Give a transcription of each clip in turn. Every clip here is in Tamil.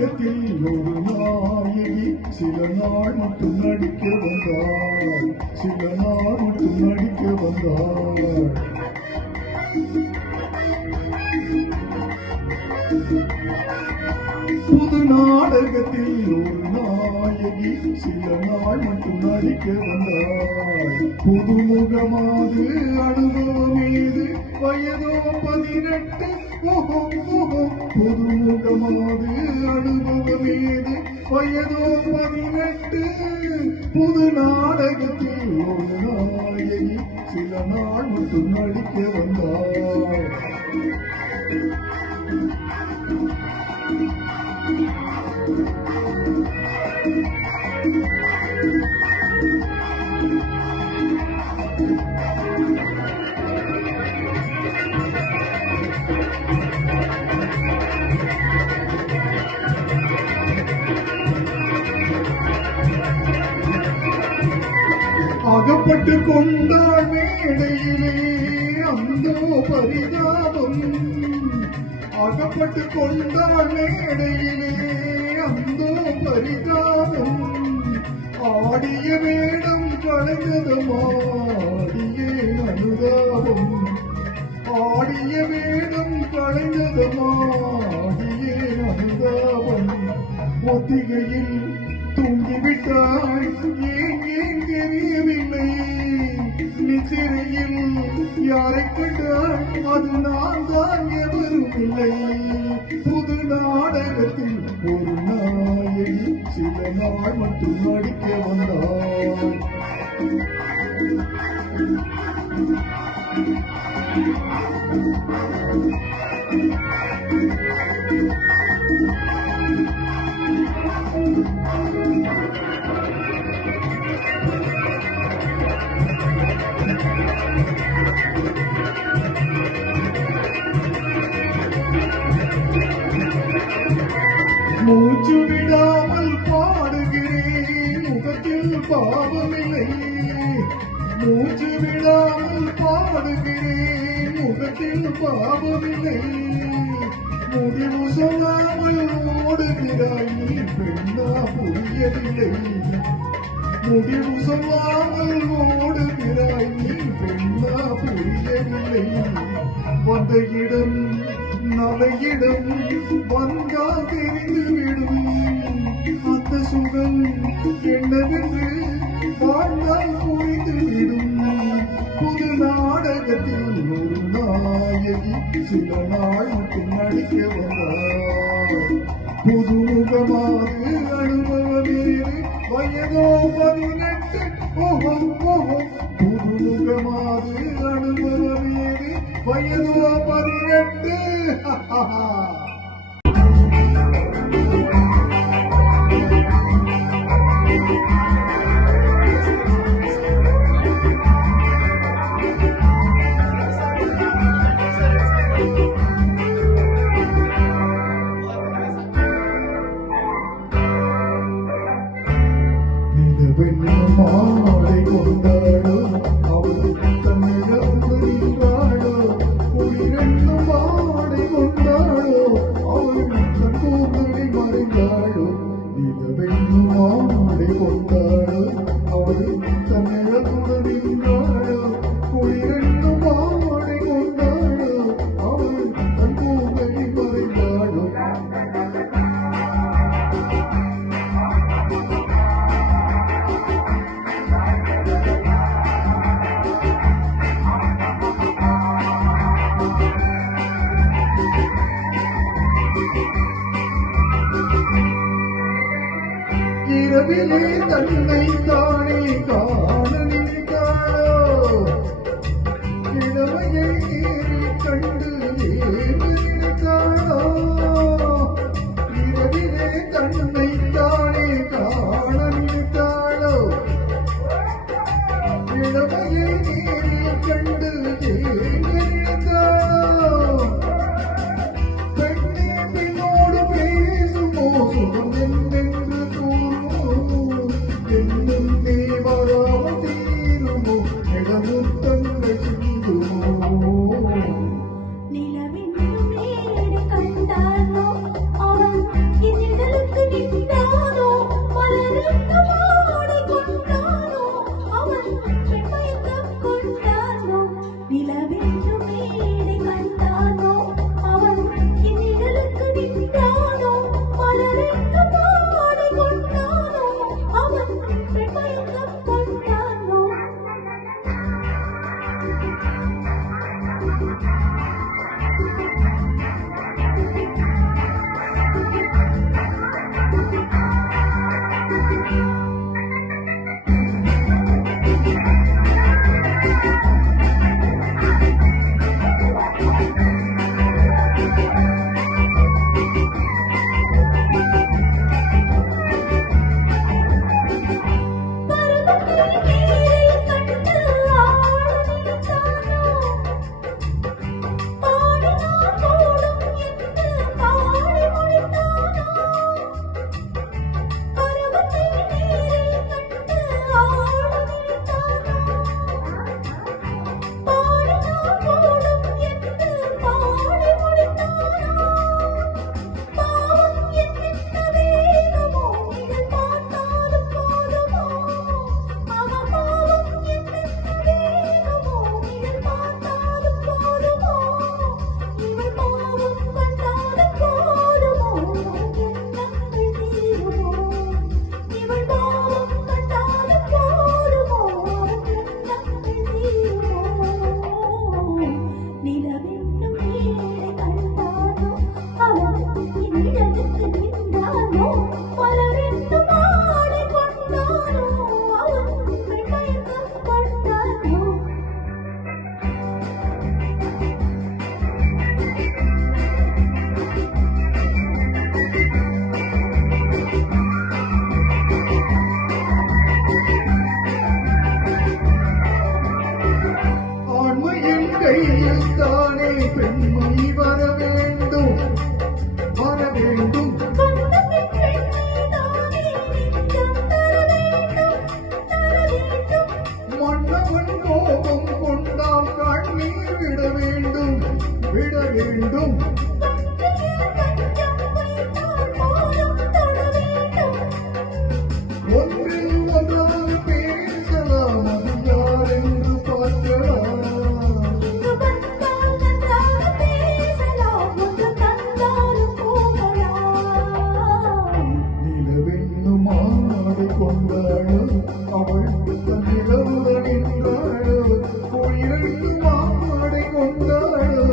நாடகத்தில் ஒரு நாயகி சில நாள் மட்டும் நடிக்க வந்தாள். சில நாள் மட்டும் நடிக்க வந்தாள். புது நாடகத்தில் ஒரு நாயகி சில நாள் மட்டும் நடிக்க வந்தாள். புதுமுகமாது அனுபவமேது வயதோ 18. புதுமுகமாது அனுபவமேது வயதோ 18. புது நாடகத்தில் ஒரு நாயகி சில நாள் மட்டும் நடிக்க வந்தாள். அகப்பட்டு கொண்டாள் மேடையிலே அந்தோ பரிதாபம். அகப்பட்டு கொண்டாள் மேடையிலே அந்தோ பரிதாபம். ஆடிய வேடம் களைந்ததமாடியே அனுதாபம். ஆடிய வேடம் களைந்ததமாடியே அனுதாபம். ஒத்திகையில் தூங்கிவிட்டாய் ஏன் ஏன் தெரியவில்லை. நித்திரையில் யாரை கண்டால் அது நான் தான் எவரும் இல்லை. புது நாடகத்தில் ஒரு நாயகி சில நாள் மட்டும் நடிக்க வந்தாள். மூச்சு விடாமல் பாடுகிறேன் முகத்தில் பாவமில்லை. மூச்சு விடாமல் பாடுகிறேன் முகத்தில் பாவமில்லை. முடிவு சொல்லாமல் ஓடுகிறாய் நீ பெண்ணா புரியவில்லை. முடிவு சொல்லாமல் ஓடுகிறாய் நீ பெண்ணா புரியவில்லை. வந்த இடம் நவையிடம் வந்தால் தெரிந்துவிடும். அந்த சுகம் என்னவென்று வாழ்ந்தால் புரிந்துவிடும். புது நாடகத்தில் ஒரு நாயகி சில நாள் மட்டும் நடிக்க வந்தாள். புதுமுகமாது அனுபவமேது வயதோ 18. புதுமுகமாது அனுபவமேது வயதோ 18. மாலை கொண்டாடோ அவள் தன்னிடம் புரிந்தாளோ. குளிரெண்ணு மாலை கொண்டாடோ அவள் தன் கூந்தலை மறைந்தாளோ. நிலவெண்ணு மாலை கொண்டாடோ அவள் தன்னிடம் புரிந்தாளோ. குளிரெண்ணு மாலை கொண்டாடோ அவள் தன் கூந்தலை மறைந்தாளோ. இரவிலே தன்னை தானே காண நினைத்தாளோ. இளமையை நேரில் கண்டு நினைத்தாளோ. இரவிலே தன்னை தானே காண நினைத்தாளோ. இளமையை நேரில் கண்டு நினைத்தாளோ. பெண்ணே பின்னோடு பேசுமோ சுகம் என்னென்று என்னும் தேவராம தீருமோ இடமுத்தங்கள் சிந்துமோ. நிலவென்னும் நேரடி கண்டாலோ அவன் இதழ் கையில் தானே பெண்மை வர வேண்டும் வர வேண்டும். மன்னவன் கோபம் கொண்டால் கண்ணீர் விட வேண்டும் விட வேண்டும். ஒன்றில் ஒன்றாக பேசலாம், அது யார் என்று பார்க்கலாம். கொண்டாளோ அவள் நிலவுகின்றாளோ, இரண்டு மாடை கொண்டாளோ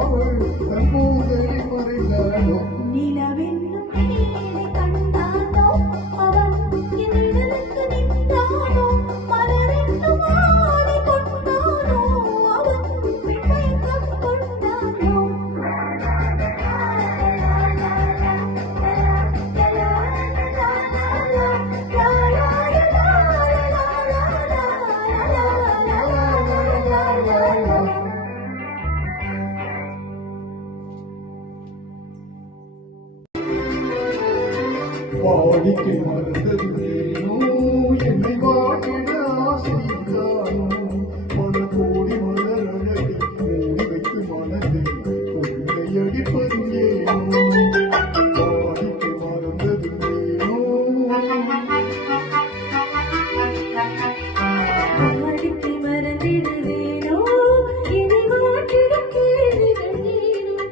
அவள் தற்போதை மறைந்தாளோ. நிலவென்னும் கண்டானோ அவன் நிழலுக்கு நின்றானோ, மலரென்னும் மாலை கொண்டானோ அவன் பெண்மைக்கம் கொண்டானோ. வாடிக்கை மறந்தது ஏனோ, என்னை வாடிட ஆசைதானோ, பல கோடி மலர் அழகை மூடி வைத்து மனதை கொள்ளையடிப்பது ஏனோ. வாடிக்கை மறந்தது ஏனோ, வாடிக்கை மறந்திடுவேனோ, என்னை மாற்றிடும் கேள்விகள் நீனோ.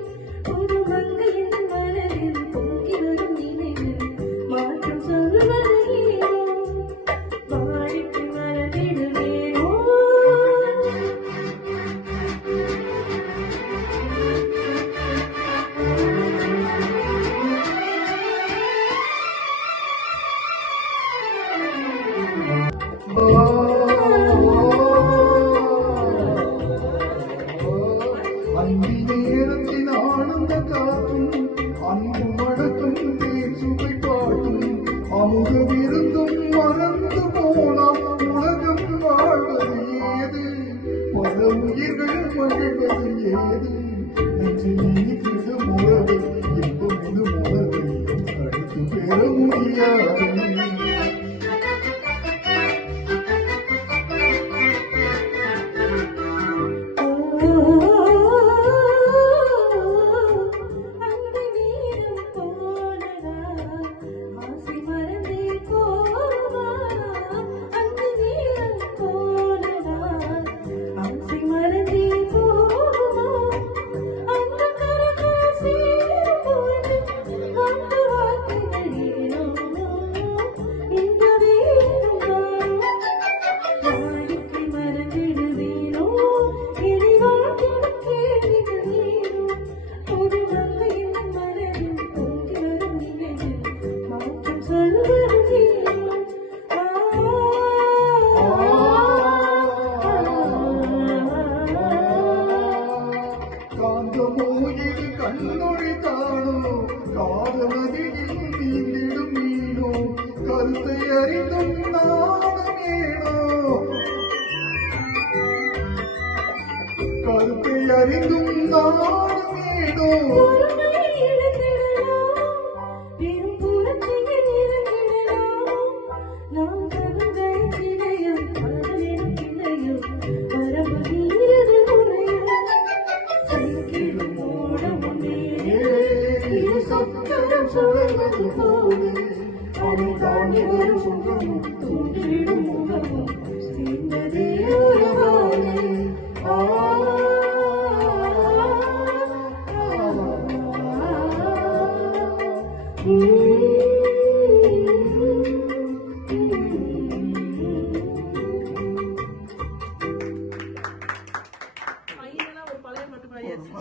ஒரு மங்கையின் மனதில் பொங்கி வரும் நினைவில் மாற்றம் சொல்வது ஏனோ. வாடிக்கை மறந்திடுவேனோ. அந்தி நேரத்தின் ஆனந்த காற்றும் அன்பு மடக்கும் தேன் சுவை பாட்டும் அமுத விருந்தும் மறந்து போனால் உலகம் வாழ்வது ஏது, பல உயிர்கள் மகிழ்வது ஏது. நெஞ்சில் இனித்திடும் உறவை இன்பம் இது உணர்வை அடித்து பெற முடியாது. கண்ணொழி தானோ காதலதில் நீந்திடும் மீனோ, கருத்தை அறிந்தும் நாணம் ஏனோ, கருத்தை அறிந்தும் நாணம் ஏனோ. சத்தம் சுழல்வது போலே அவள் தாண்டி வரும் சுகமும் தூண்டிடும் முகமும் சேர்ந்ததே உறவாலே. ஒரு பழைய பாட்டு பாடியாச்சு.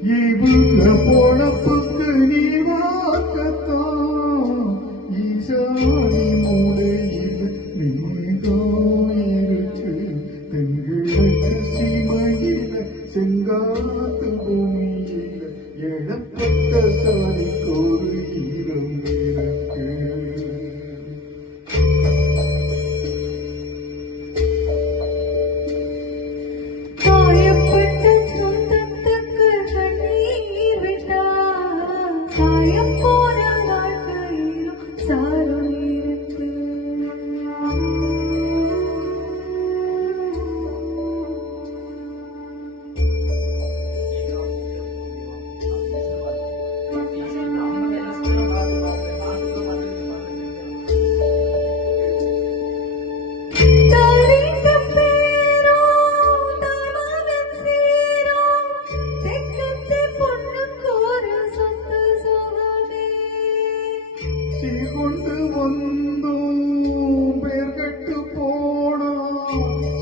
இவங்க பொழப்புக்கு நீ வாக்கத்தான் ஈசானி மூலையில் நீதான் இருக்கு தென்கிழக்கு சீமையில செங்காத்து பூமியில எழப்பட்ட சாதிக்கு ஒரு ஈரம் இருக்கு காயப்பட்ட சொந்தத்துக்கு கண்ணீர் விட்டா காயம் போன வாழ்க்கையிலும் சாரம் இருக்கு தாரிட்ட பேரோ தாய்மாமன் சீரோ தெக்கத்து பொண்ணுக்கு ஒரு சொத்து சுகமே சீர்கொண்டு வந்தோம் பேர் கட்டு போனா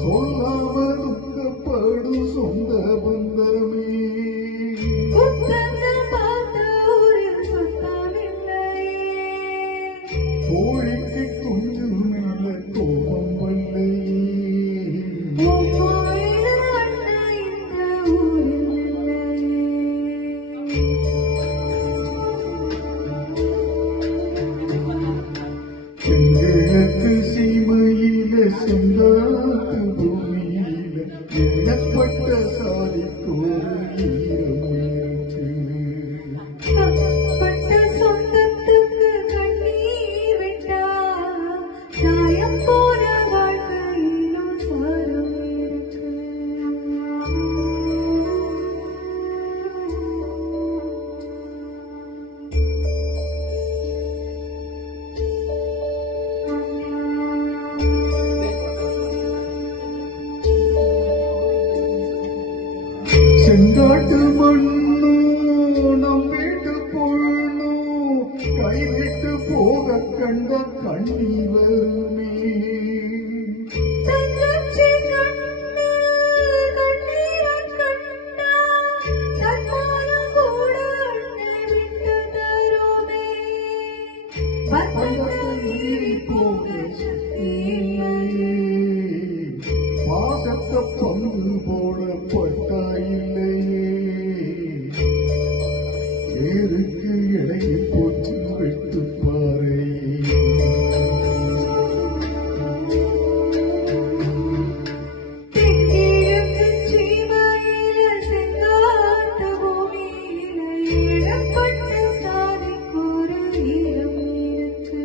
சொல்லாம துக்கப்படும் சொந்த பந்தமே குத்தங்கள் பார்த்த ஊரில் சுத்தமில்லையே கோழிக்கு குஞ்சு மேல கோபம் வல்லையே உம்மாயிர அண்ணா இந்த ஊரில் இல்லையே செங்கிழக்கு சீமையில செங்காத்து பூமியில எழப்பட்ட சாதிக்கு ஒரு ஈரம் இருக்கு பட்ட சொந்தத்துக்கு கண்ணீர் விட்டா சாயம் போன வாழ்க்கையிலும் சாரம் இருக்கு செங்காட்டு மண்ணு நம் வீட்டு பொண்ணு கைவிட்டு போக கண்ட கண்ணீர் வருமே தங்கச்சி கண்ணு கண்ணீரக் கண்டா தன்மானம் கூட அன்னை விட்டு தருமே பத்தத்தை மீறி போக சக்தி இல்லையே பாசத்தை பங்கு போட பட்டா இல்லையே பேருக்கு இடையே போச்சு வெட்டு பாறை தென்கிழக்கு சீமையில செங்காத்து பூமியில இடப்பட்ட சாதிக்கு ஒரு ஈரம் இருக்கு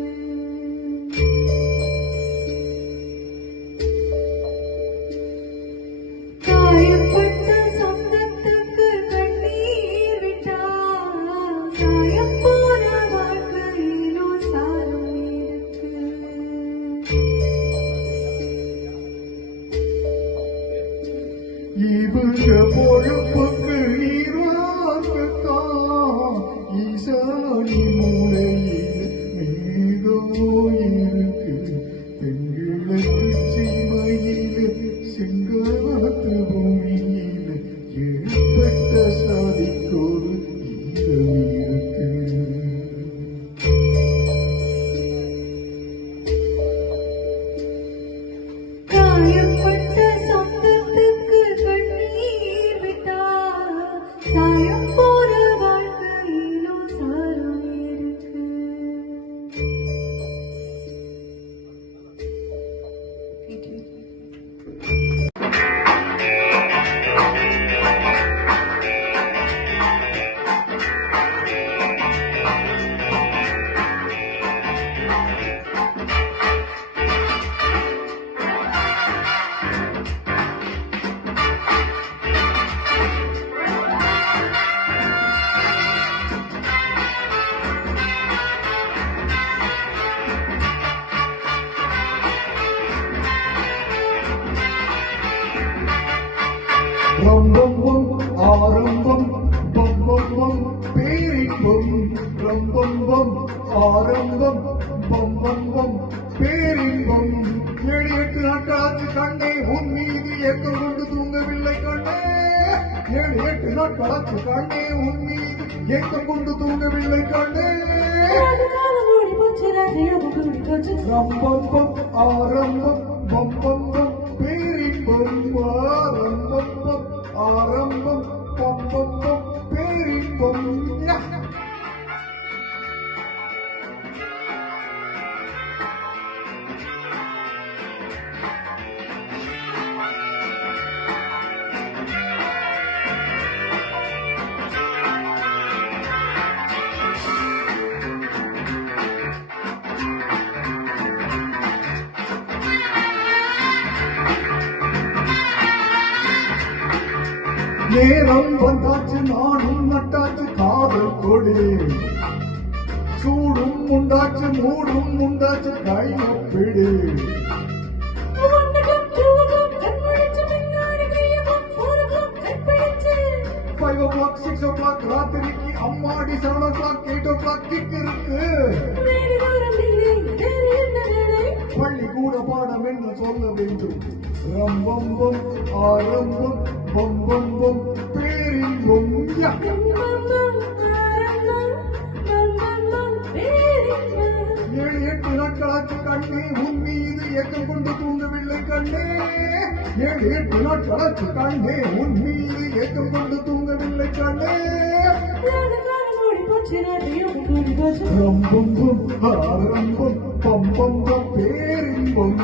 காயப்பட்ட சொந்தத்துக்கு கண்ணீர் விட்டா சாயம் போன வாழ்க்கையிலும் சாரம் இருக்கு இவங்க பொழப்புக்கு நீராக்கத்தான் ஈசானி மூலையில் மேதோ இருக்கு தென்கிழக்கு சீமையில செங்காத்து பூமியில ஏற்பட்ட சாதிக்கோடு ஈரம் இருக்கு காயப்பட்ட சொந்தத்துக்கு கண்ணீர் விட்டா சாயம் போற வாழ்க்கையிலும் சாரம் இருக்கு ரம்பம் ஆரம்பம் பம்பம் பேரின்பம் ரம்பம் ஆரம்பம் பம்பம் பேரின்பம் 7-8 நாட்களாச்சு கண்ணே உன் மீது ஏக்கம் கொண்டு தூங்கவில்லை கண்ணே 7-8 நாட்களாச்சு கண்ணே உன் மீது ஏக்கம் கொண்டு தூங்கவில்லை கண்ணே காலம் ஓடி போச்சு ராத்திரி கூடி போச்சு ரம்பம் ஆரம்பம் பம்பம் பேரின்பம் ஆரம்பம் ஆரம்பம் பம்பம் பேரின்பம் நேரம் வந்தாச்சு நானும் நட்டாச்சு காதல் கொடி சூடும் உண்டாச்சு மூடும் உண்டாச்சு கையப்பிடி 5 o'clock 6 o'clock ராத்திரிக்கு அம்மாடி 7 o'clock 8 o'clock கிக் இருக்கு பள்ளி கூட பாடம் என்ன சொல்ல வேண்டும் ரம்பம் ஆரம்பம் பம்பம் பேரின்பம் ஏழு எட்டு நாட்களாச்சு கண்ணே உன் மீது ஏக்கம் கொண்டு தூங்கவில்லை கண்ணே ஏழு எட்டு நாட்களாச்சு கண்ணே உன் மீது ஏக்கம் கொண்டு தூங்கவில்லை கண்ணே ரம்பம் ஆரம்பம் பம்பம் பேரின்பம்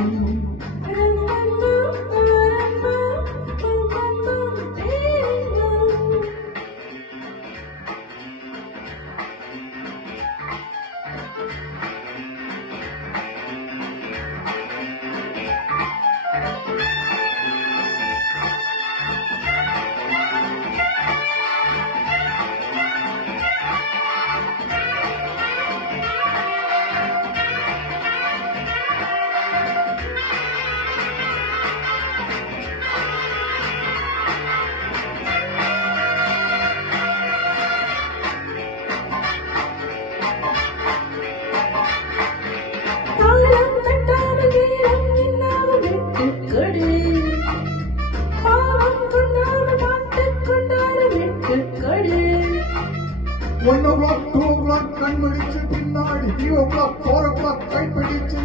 One o'clock, 2 o'clock, கண்மணிச்சு பின்னாடி 3 o'clock, 4 o'clock, கைப்பிடிச்சு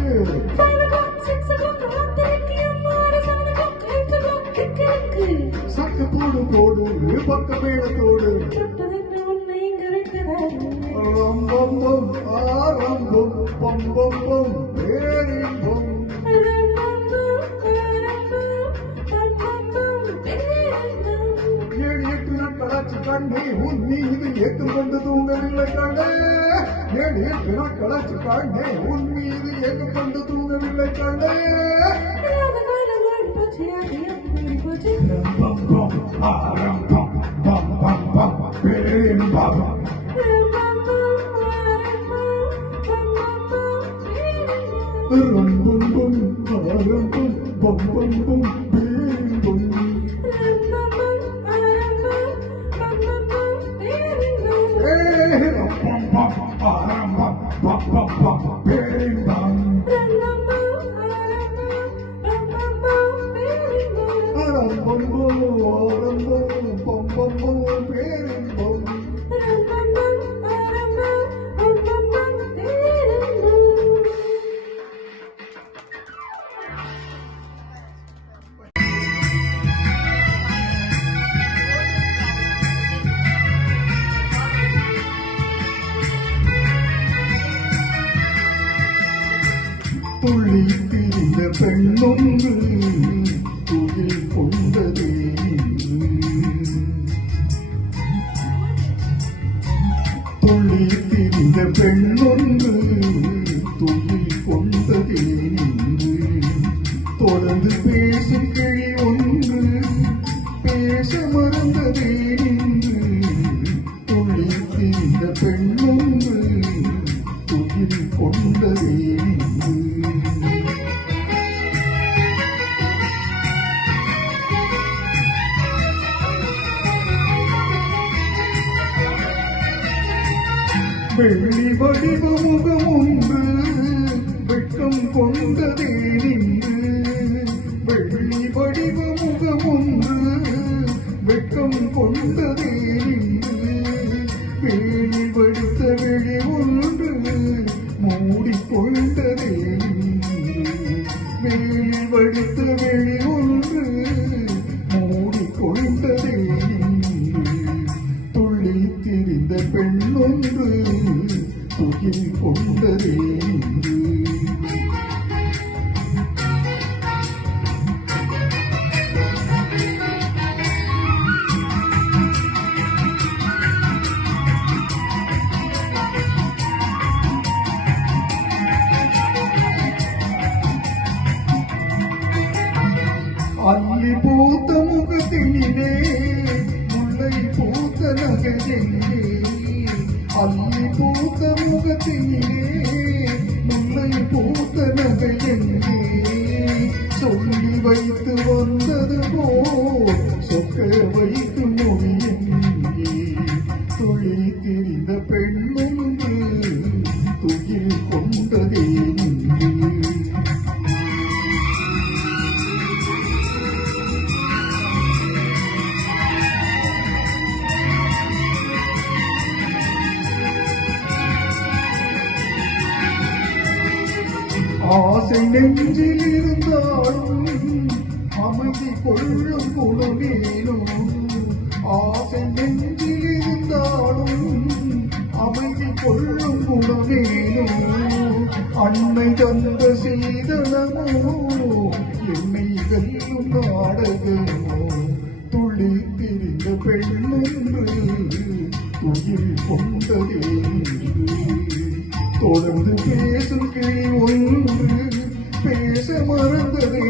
5 o'clock, 6 o'clock, ராத்திரிக்கு அம்மாடி 7 o'clock, 8 o'clock, கிக்கு சட்டு போடு பக்க மேளத்தோடு தொட்டதென்று உன்னை இங்கு விட்டதாரு ரம்பம் ஆரம்பம் பம்பம் பேரின்பம் ஏழு எட்டு நாட்களாச்சு கண்ணே உன் மீது ஏக்கம் கொண்டு தூங்கவில்லை கண்ணே ஏழு எட்டு நாட்களாச்சு கண்ணே உன் மீது ஏக்கம் கொண்டு தூங்கவில்லை கண்ணே ரம்பம் ஆரம்பம் பம்பம் பேரின்பம் ரம்பம் ஆரம்பம் பம்பம் பேரின்பம் ஆரம்பம் பேரின்பம் ஆரம்பம் பம்பம் பேரின்பம் துள்ளி திரிந்த பெண்ணொன்று துயில் கொண்டதே துள்ளி திரிந்த பெண்ணொன்று துயில் கொண்டதே நின்று தொடர்ந்து பேசும் கிளி ஒன்று பேச மறந்ததே நின்று துள்ளி திரிந்த பெண்ணொன்று துயில் கொண்டதே நின்று வெள்ளி வடிவ முகம் ஒன்று வெட்கம் கொண்டதே நின்று வெள்ளி வடிவ முகம் ஒன்று வெட்கம் கொண்டதே கொண்டதே துள்ளி திரிந்த பெண்ணொன்று துயில் கொண்டதே அல்லி பூத்த முகத்தினிலே முல்லை பூத்த நகையெங்கே அல்லி பூத்த முகத்தினிலே முல்லை பூத்த நகையெங்கே சொல்லி வைத்து வந்தது போல் சொக்க வைக்கும் மொழி எங்கே துளி திரிந்த பெண்ணொன்று துயில் கொண்டதே இங்கே ஆசை நெஞ்சில் இருந்தாலும் அமைதி கொள்ளும் குணமேனும் ஆசை நெஞ்சில் இருந்தாலும் அமைதி கொள்ளும் குணமேனும் அன்னை தந்த சீதனமோ என்னை வெல்லும் நாடகமோ துளி திரிந்த பெண்ணொன்று துயில் கொண்டதே தொடர்ந்து பேசும் கிளி ஒன்று பேச மறந்ததே